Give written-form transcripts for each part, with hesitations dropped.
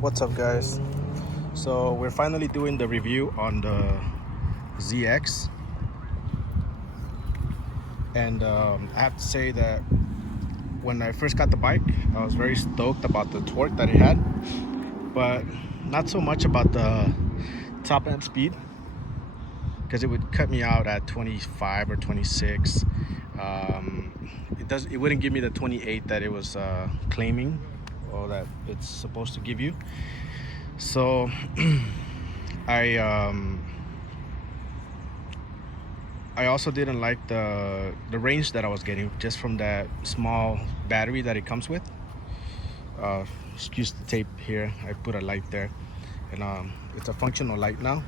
What's up, guys? So we're finally doing the review on the ZX, and I have to say that when I first got the bike, I was very stoked about the torque that it had, but not so much about the top end speed, because it would cut me out at 25 or 26. It wouldn't give me the 28 that it was claiming, or that it's supposed to give you. So I I also didn't like the range that I was getting just from that small battery that it comes with. Excuse the tape here. I put a light there, and it's a functional light now.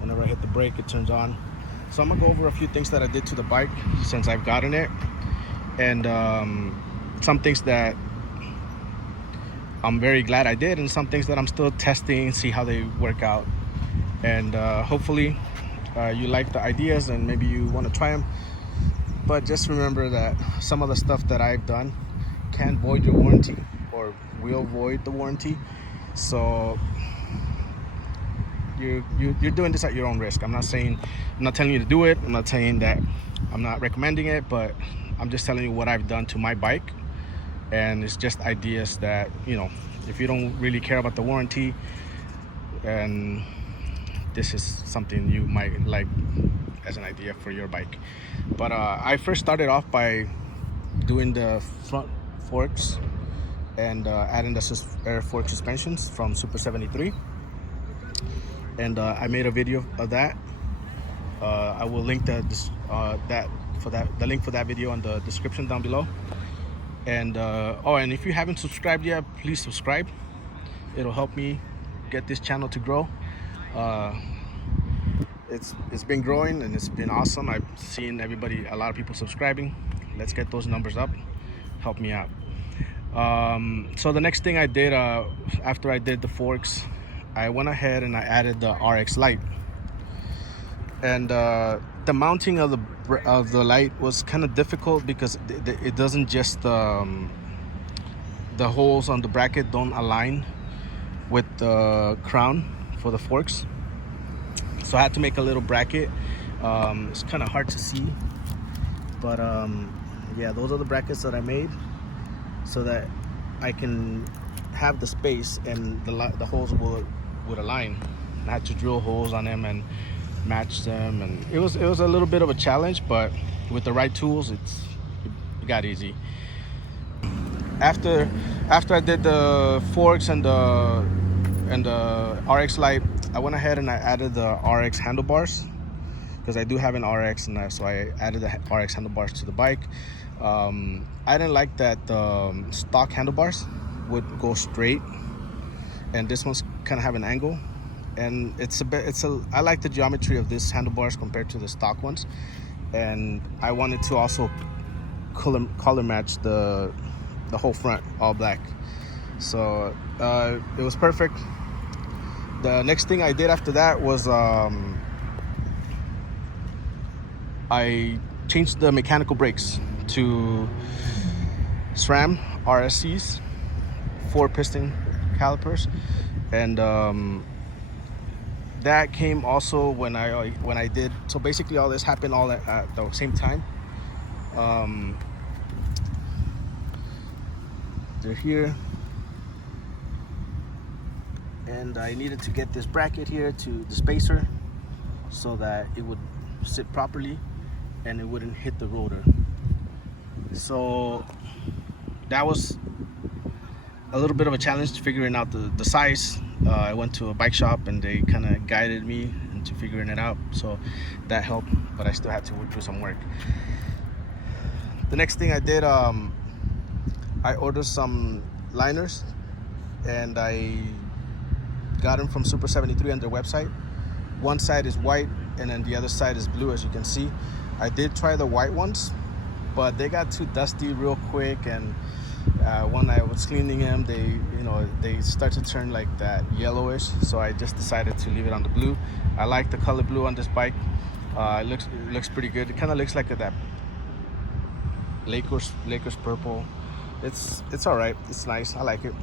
Whenever I hit the brake, it turns on. So I'm gonna go over a few things that I did to the bike since I've gotten it, and some things that I'm very glad I did, and some things that I'm still testing, see how they work out. And hopefully you like the ideas and maybe you want to try them. But just remember that some of the stuff that I've done can void your warranty, or will void the warranty. So you're doing this at your own risk. I'm not telling you to do it. I'm not saying that I'm not recommending it, but I'm just telling you what I've done to my bike. And it's just ideas that, if you don't really care about the warranty, and this is something you might like as an idea for your bike. But I first started off by doing the front forks and adding the air fork suspensions from Super 73, and I made a video of that. I will link the link for that video in the description down below. And and if you haven't subscribed yet, please subscribe. It'll help me get this channel to grow. It's been growing and it's been awesome. I've seen a lot of people subscribing. Let's get those numbers up. Help me out. So the next thing I did after I did the forks, I went ahead and I added the RX light. And the mounting of the light was kind of difficult because it doesn't just the holes on the bracket don't align with the crown for the forks. So I had to make a little bracket. It's kind of hard to see, but yeah, those are the brackets that I made so that I can have the space and the holes would align. I had to drill holes on them and match them, and it was a little bit of a challenge, but with the right tools, it got easy. After I did the forks and the RX light, I went ahead and I added the RX handlebars, because I do have an RX, and so I added the RX handlebars to the bike. I didn't like that the stock handlebars would go straight, and this one's kind of have an angle. And I like the geometry of this handlebars compared to the stock ones, and I wanted to also color match the whole front all black. So it was perfect. The next thing I did after that was I changed the mechanical brakes to SRAM RSCs, 4-piston calipers, and that came also when I did. So basically, all this happened all at the same time. They're here, and I needed to get this bracket here to the spacer so that it would sit properly and it wouldn't hit the rotor. So that was a little bit of a challenge, figuring out the size. I went to a bike shop and they kind of guided me into figuring it out, so that helped, but I still had to do some work. The next thing I did, I ordered some liners, and I got them from Super 73 on their website. One side is white and then the other side is blue, as you can see. I did try the white ones, but they got too dusty real quick, and when I was cleaning them, they start to turn like that yellowish. So I just decided to leave it on the blue. I like the color blue on this bike. It looks pretty good. It kind of looks like that Lakers purple. It's all right. It's nice. I like it.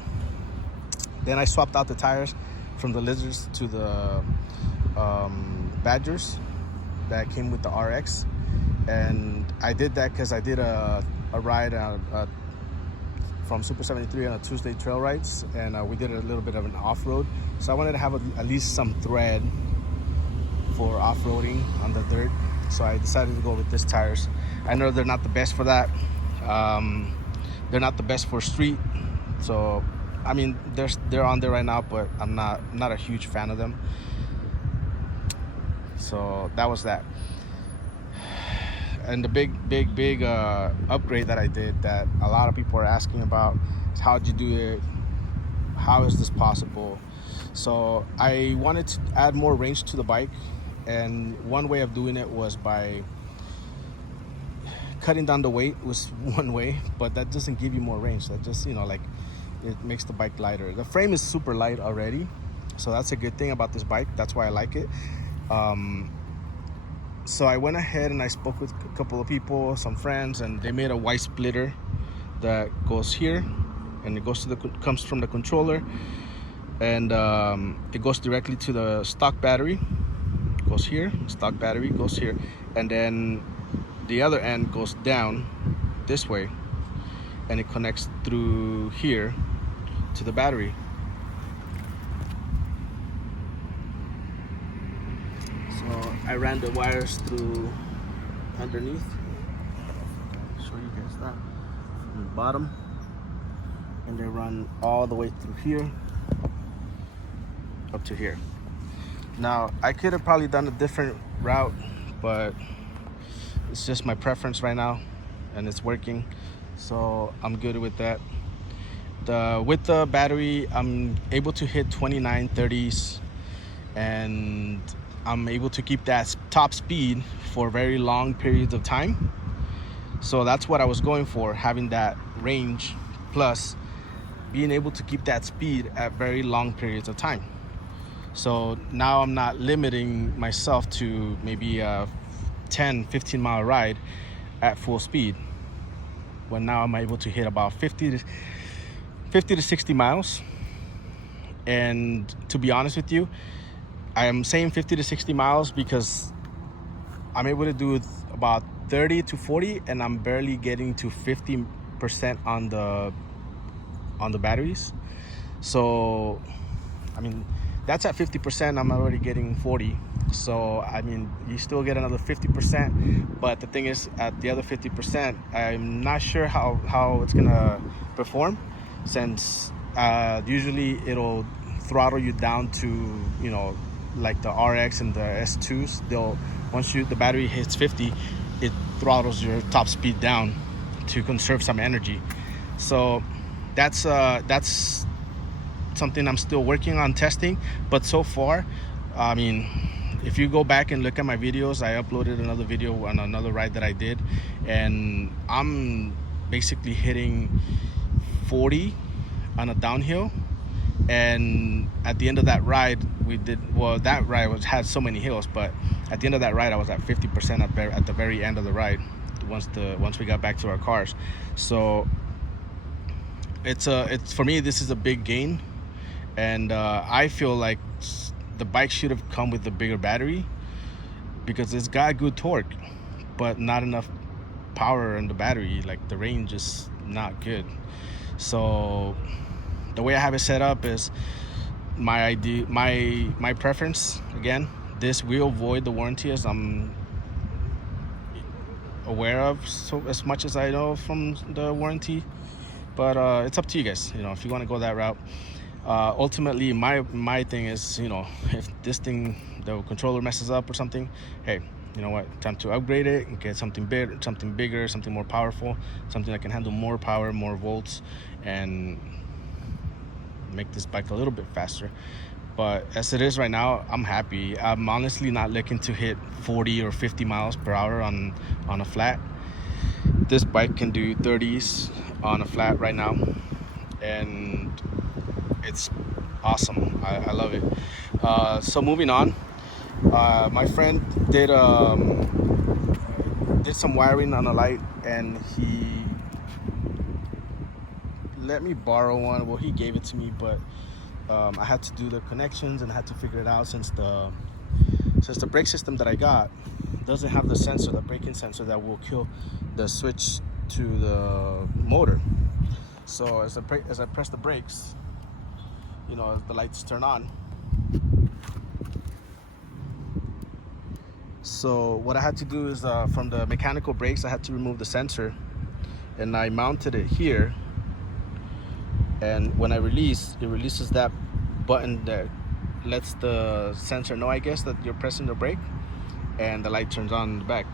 Then I swapped out the tires from the Lizards to the Badgers that came with the RX, and I did that because I did a ride from Super 73 on a Tuesday trail rides, and we did a little bit of an off-road. So I wanted to have at least some thread for off-roading on the dirt. So I decided to go with these tires. I know they're not the best for that. They're not the best for street. So I mean, they're on there right now, but I'm not a huge fan of them. So that was that. And the big upgrade that I did that a lot of people are asking about is how'd you do it? How is this possible? So I wanted to add more range to the bike, and one way of doing it was by cutting down the weight was one way, but that doesn't give you more range. That just, like, it makes the bike lighter. The frame is super light already, so that's a good thing about this bike. That's why I like it. So I went ahead and I spoke with a couple of people, some friends, and they made a white splitter that goes here, and it goes to comes from the controller, and it goes directly to the stock battery. It goes here, stock battery goes here, and then the other end goes down this way, and it connects through here to the battery. So I ran the wires through underneath. I'll show you guys that from the bottom, and they run all the way through here up to here. Now I could have probably done a different route, but it's just my preference right now, and it's working, so I'm good with that. With the battery, I'm able to hit 29, 30s, and I'm able to keep that top speed for very long periods of time. So that's what I was going for, having that range plus being able to keep that speed at very long periods of time. So now I'm not limiting myself to maybe a 10, 15 mile ride at full speed, when now I'm able to hit about 50 to 60 miles. And to be honest with you, I am saying 50 to 60 miles because I'm able to do about 30 to 40, and I'm barely getting to 50% on the batteries. So I mean, that's at 50%. I'm already getting 40. So I mean, you still get another 50%, but the thing is, at the other 50%, I'm not sure how it's gonna perform, since usually it'll throttle you down to, like the RX and the S2s. Once the battery hits 50, it throttles your top speed down to conserve some energy. So that's something I'm still working on testing. But so far, I mean, if you go back and look at my videos, I uploaded another video on another ride that I did, and I'm basically hitting 40 on a downhill. And at the end of that ride, that ride had so many hills, but at the end of that ride, I was at 50% at the very end of the ride, once we got back to our cars. So it's for me, this is a big gain, and I feel like the bike should have come with the bigger battery, because it's got good torque, but not enough power in the battery. Like, the range is not good. So the way I have it set up is my preference. Again, this will void the warranty, as I'm aware of, so as much as I know from the warranty. But it's up to you guys, if you want to go that route. Ultimately, my thing is, if this thing, the controller messes up or something, hey, you know what, time to upgrade it and get something bigger, something more powerful, something that can handle more power, more volts, and make this bike a little bit faster. But as it is right now, I'm happy. I'm honestly not looking to hit 40 or 50 miles per hour on a flat. This bike can do 30s on a flat right now, and it's awesome. I love it. So moving on, my friend did some wiring on a light, and he let me borrow one. Well, he gave it to me, but I had to do the connections and I had to figure it out since the brake system that I got doesn't have the sensor, the braking sensor that will kill the switch to the motor. So as I press the brakes, you know, the lights turn on. So what I had to do is from the mechanical brakes, I had to remove the sensor, and I mounted it here. And when I release, it releases that button that lets the sensor know, I guess, that you're pressing the brake, and the light turns on in the back.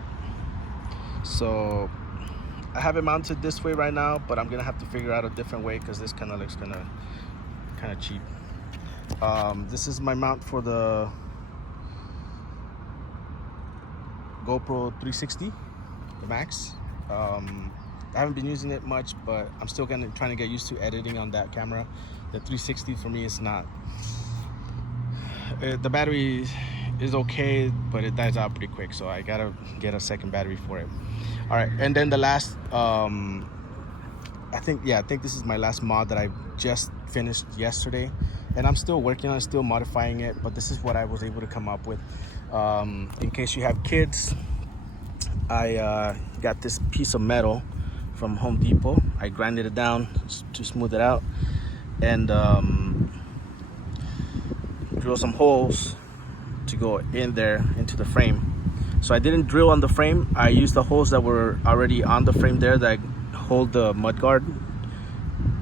So I have it mounted this way right now, but I'm gonna have to figure out a different way because this kind of looks kind of cheap. This is my mount for the GoPro 360, the Max. I haven't been using it much, but I'm still trying to get used to editing on that camera. The 360 for me is not. The battery is okay, but it dies out pretty quick, so I gotta get a second battery for it. All right, and then the last, I think this is my last mod that I just finished yesterday, and I'm still working on it, still modifying it, but this is what I was able to come up with. In case you have kids, I got this piece of metal from Home Depot. I grinded it down to smooth it out, and drill some holes to go in there into the frame. So I didn't drill on the frame. I used the holes that were already on the frame there that hold the mud guard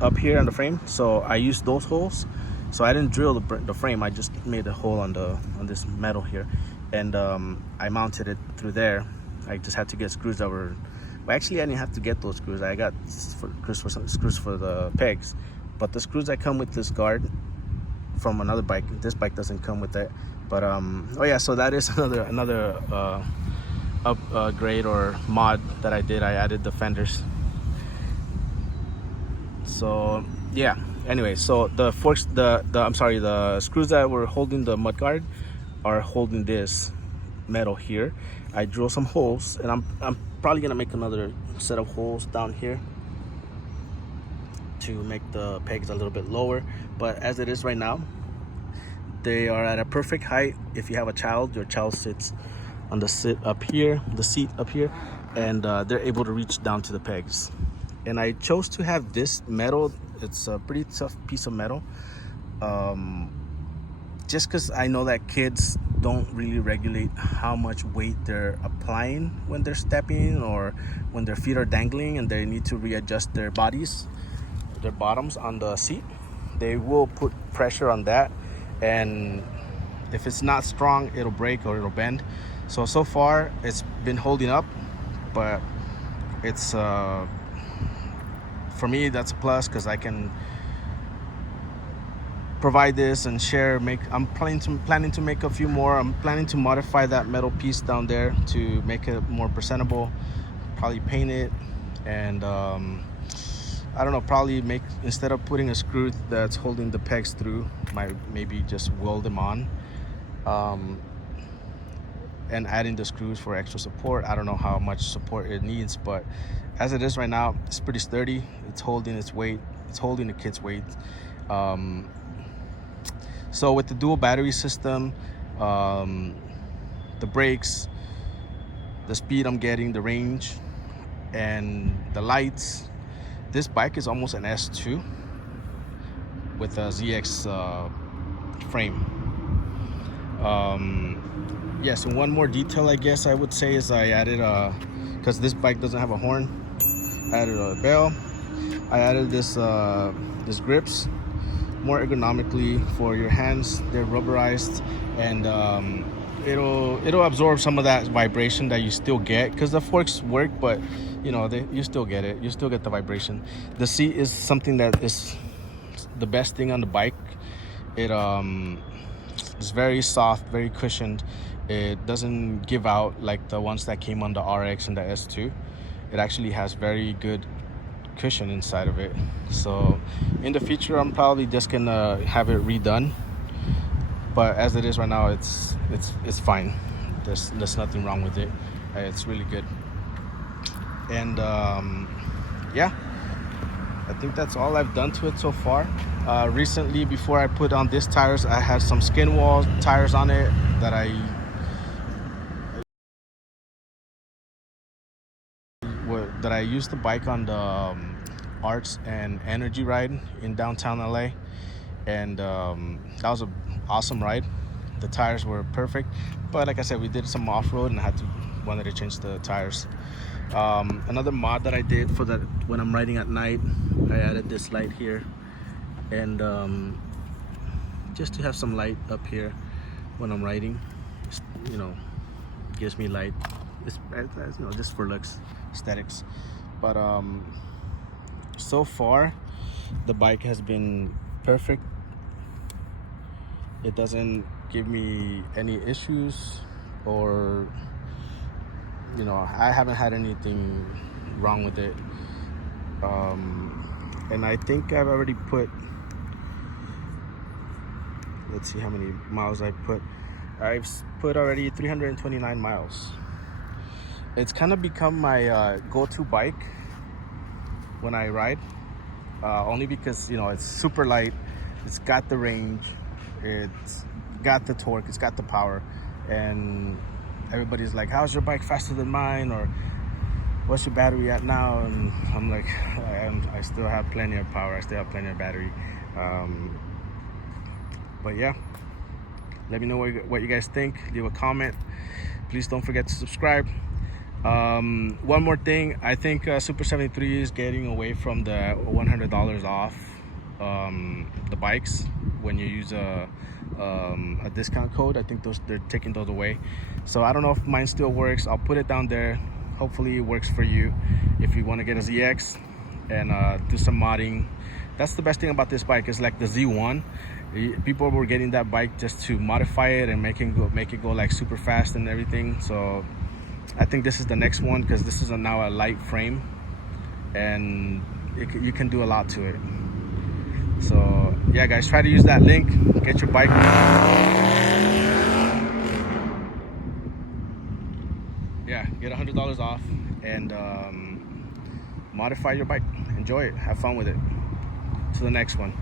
up here on the frame. So I used those holes. So I didn't drill the frame. I just made a hole on this metal here, and I mounted it through there. I just had to get screws that were. Well, actually, I didn't have to get those screws. I got screws for the pegs, but the screws that come with this guard from another bike. This bike doesn't come with that. But oh yeah, so that is another upgrade or mod that I did. I added the fenders. So yeah. Anyway, so the forks, the screws that were holding the mud guard are holding this metal here. I drill some holes, and I'm probably gonna make another set of holes down here to make the pegs a little bit lower. But as it is right now, they are at a perfect height. If you have a child, your child sits on the seat up here, and they're able to reach down to the pegs. And I chose to have this metal. It's a pretty tough piece of metal, just because I know that kids don't really regulate how much weight they're applying when they're stepping or when their feet are dangling and they need to readjust their bodies, their bottoms on the seat. They will put pressure on that, and if it's not strong, it'll break or it'll bend. So far it's been holding up, but it's for me, that's a plus because I can provide this and share. I'm planning to make a few more. I'm planning to modify that metal piece down there to make it more presentable. Probably paint it, and I don't know. Probably instead of putting a screw that's holding the pegs through, maybe just weld them on, and adding the screws for extra support. I don't know how much support it needs, but as it is right now, it's pretty sturdy. It's holding its weight. It's holding the kid's weight. So with the dual battery system, the brakes, the speed I'm getting, the range, and the lights, this bike is almost an S2 with a ZX frame. Yes, and one more detail I guess I would say is I added because this bike doesn't have a horn, I added a bell. I added this grips, more ergonomically for your hands. They're rubberized, and it'll absorb some of that vibration that you still get, because the forks work, but you know, you still get it. You still get the vibration. The seat is something that is the best thing on the bike. It's very soft, very cushioned. It doesn't give out like the ones that came on the RX and the S2. It actually has very good cushion inside of it. So in the future, I'm probably just gonna have it redone, but as it is right now, it's fine. There's nothing wrong with it. It's really good. And yeah, I think that's all I've done to it so far. Recently, before I put on these tires, I had some skin wall tires on it that I used the bike on the Arts and Energy ride in downtown LA, and that was an awesome ride. The tires were perfect, but like I said, we did some off-road and I wanted to change the tires. Another mod that I did for that, when I'm riding at night, I added this light here, and just to have some light up here when I'm riding, you know, gives me light. It's just for looks, aesthetics. But so far the bike has been perfect. It doesn't give me any issues, or I haven't had anything wrong with it. And I think I've already put, let's see how many miles I've put already 329 miles. It's kind of become my go-to bike when I ride, only because it's super light, it's got the range, it's got the torque, it's got the power, and everybody's like, how's your bike faster than mine, or what's your battery at now? And I'm like, I still have plenty of power, I still have plenty of battery. But yeah, let me know what you guys think. Leave a comment. Please don't forget to subscribe. One more thing, I think Super 73 is getting away from the $100 off the bikes when you use a discount code. I think they're taking those away, so I don't know if mine still works. I'll put it down there. Hopefully it works for you if you want to get a ZX and do some modding. That's the best thing about this bike, is like the Z1. People were getting that bike just to modify it and make it go like super fast and everything. So I think this is the next one, because this is now a light frame, and you can do a lot to it. So yeah, guys, try to use that link, get your bike, yeah, get $100 off, and modify your bike. Enjoy it, have fun with it. To the next one.